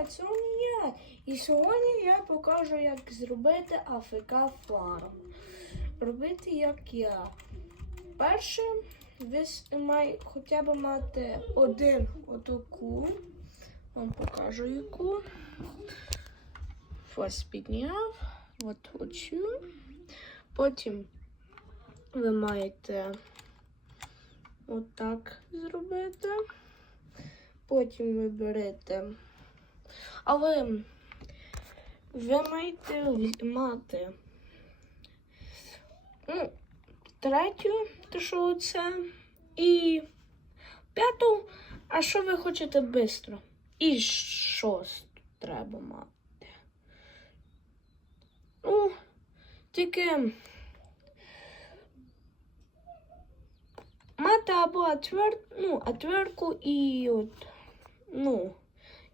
ні, це не я. І сьогодні я покажу, як зробити АФК фарм. Робити як я. Перше, ви с- хоча б мати один отаку. Вам покажу яку. Ось підняв. От оцю. Потім ви маєте отак зробити. Потім ви берете. Але ви маєте мати ну, третю, то що це, і п'яту, а що ви хочете швидко? І шосту треба мати. Ну, тільки мати або отвер... ну, отвертку і от, ну,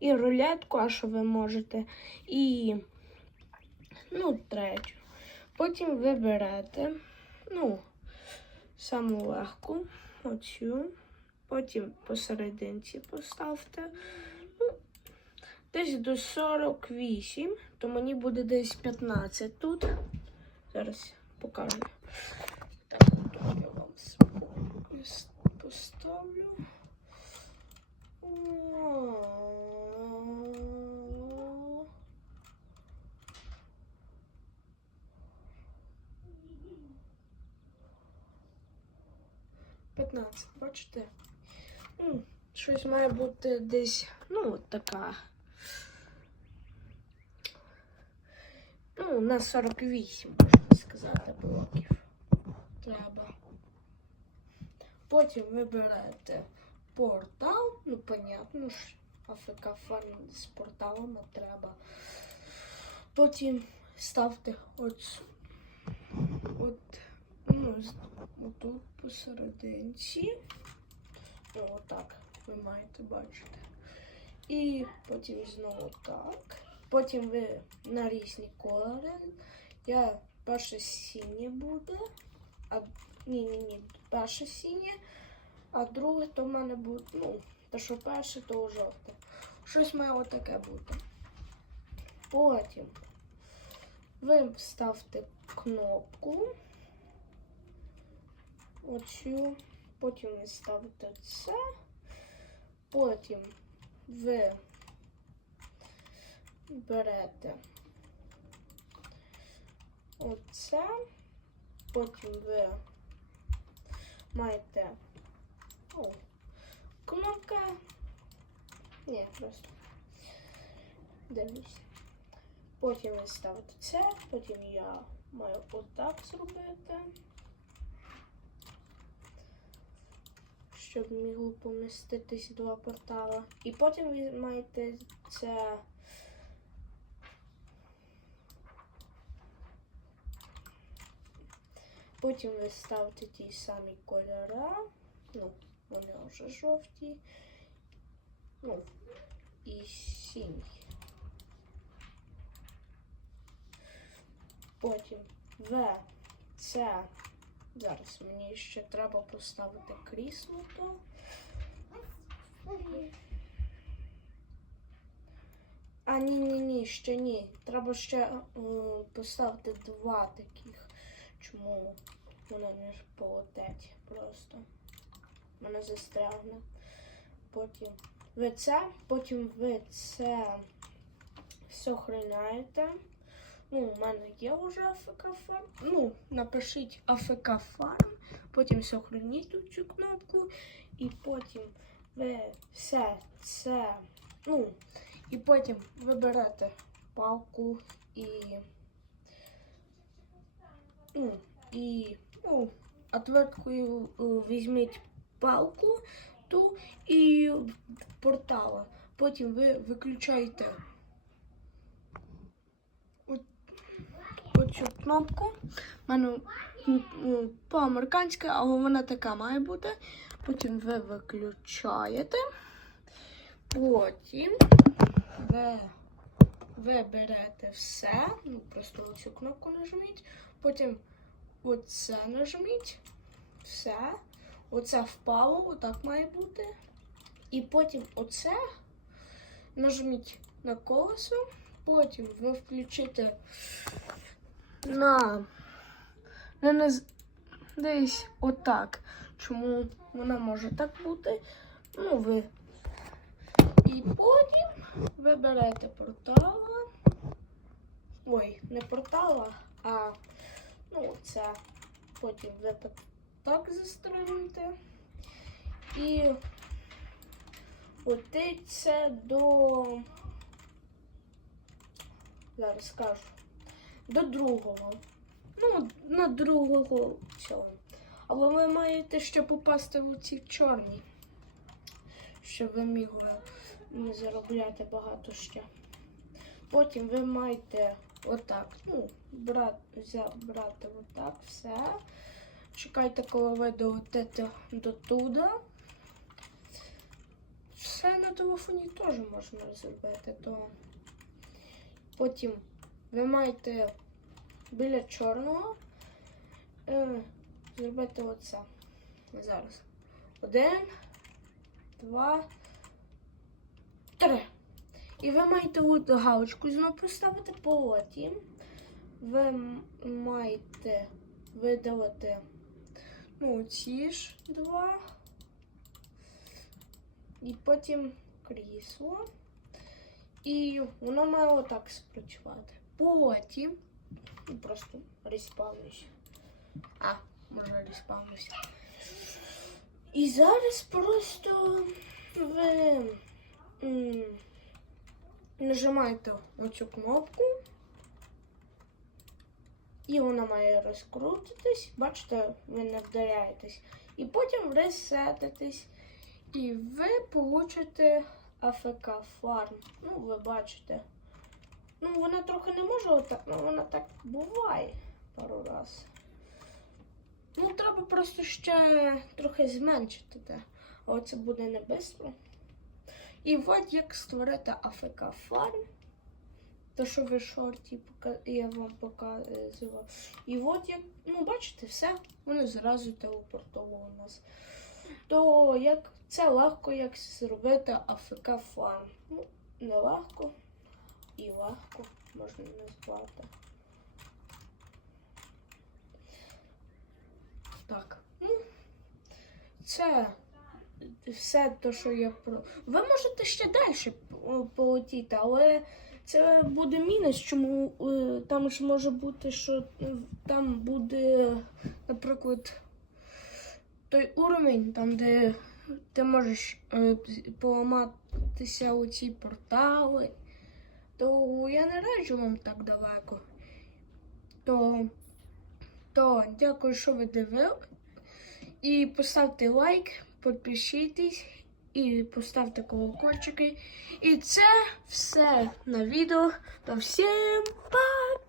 і рулетку, а що ви можете, і ну, третю. Потім ви берете, ну, саму легку, оцю. Потім посерединці поставте. Ну, десь до 48, то мені буде десь 15 тут. Зараз покажу. Так, тут я вам поставлю. 15, бачите? Ну, щось має бути десь, ну, от така. Ну, на 48, можна сказати, блоків. Треба. Потім ви берете портал, ну, понятно ж, АФК фарм з порталами треба. Потім ставте от, з- отут посерединці. Отак ви маєте бачити. І потім знову так. Потім ви на різні кольори. Я перше синє буде. А ні, ні, ні, перше синє, а друге то в мене буде, ну, то що перше, то жовте. Щось має отаке бути. Потім ви ставте кнопку. Оцю. Потім ви ставите це. Потім ви берете оце. Потім ви маєте о, кнопка. Ні, просто дивлюсь. Потім ви ставите це, потім я маю отак зробити. Щоб мігло поміститись два портала. І потім ви маєте це. Потім ви ставите ті самі кольори. Ну, вони вже жовті. Ну, і сині. Потім В, це. Зараз мені ще треба поставити крісло. А, ні, ні, ні, ще ні. Треба ще е, поставити два таких. Чому воно не полетить просто. Воно застрягне. Потім ви це, потім ви це все сохраняєте. Ну, у мене є вже АФК фарм. Ну, напишіть АФК фарм, потім сохраніть цю кнопку, і потім ви все це. Ну, і потім ви берете палку і. Ну, і ну, отверткою е, візьміть палку ту і портала. Потім ви виключаєте оцю кнопку. У мене по-американськи, але вона така має бути. Потім ви виключаєте. Потім ви, ви берете все. Ну, просто оцю кнопку нажміть. Потім оце нажміть. Все. Оце впало, отак має бути. І потім оце нажміть на колесо, потім ви включите на, на низ- десь отак. Чому вона може так бути? Ну, ви. І потім ви берете портала. Ой, не портала, а ну, це потім ви так- застрелюєте. І це до. Зараз скажу. До другого. Ну, на другого цього. Але ви маєте ще попасти в ці чорні. Щоб ви могли не заробляти багато ще. Потім ви маєте отак. Ну, брати, брати отак все. Чекайте, коли ви доїдете до туди. Все на телефоні теж можна зробити. То потім ви маєте біля чорного е, зробити оце. Зараз. Один, два, три. І ви маєте галочку знову поставити потім. Ви маєте видалити ну, ці ж два. І потім крісло. І воно має отак спрацювати. Потім ну, просто респавнусь. А, може респавнусь. І зараз просто ви нажимаєте оцю кнопку. І вона має розкрутитись. Бачите, ви не вдаряєтесь. І потім ресетитесь. І ви получите АФК фарм. Ну, ви бачите. Ну, вона трохи не може отак, але вона так буває пару раз. Ну, треба просто ще трохи зменшити те. А оце буде не швидко. І от як створити АФК фарм. То, що ви шорті я вам показував. І от як, ну, бачите, все, воно зразу телепортовувало нас. То як це легко як зробити АФК фарм. Ну, не легко і легко можна назвати. Так. Ну, це все те, що я про. Ви можете ще далі полетіти, але це буде мінус, чому е, там ж може бути, що е, там буде, наприклад, той уровень, там, де ти можеш е, поламатися у ці портали, то я не раджу вам так далеко. То, то дякую, що ви дивили. І поставте лайк, підпишіться і поставте колокольчики. І це все на відео. То всім пока!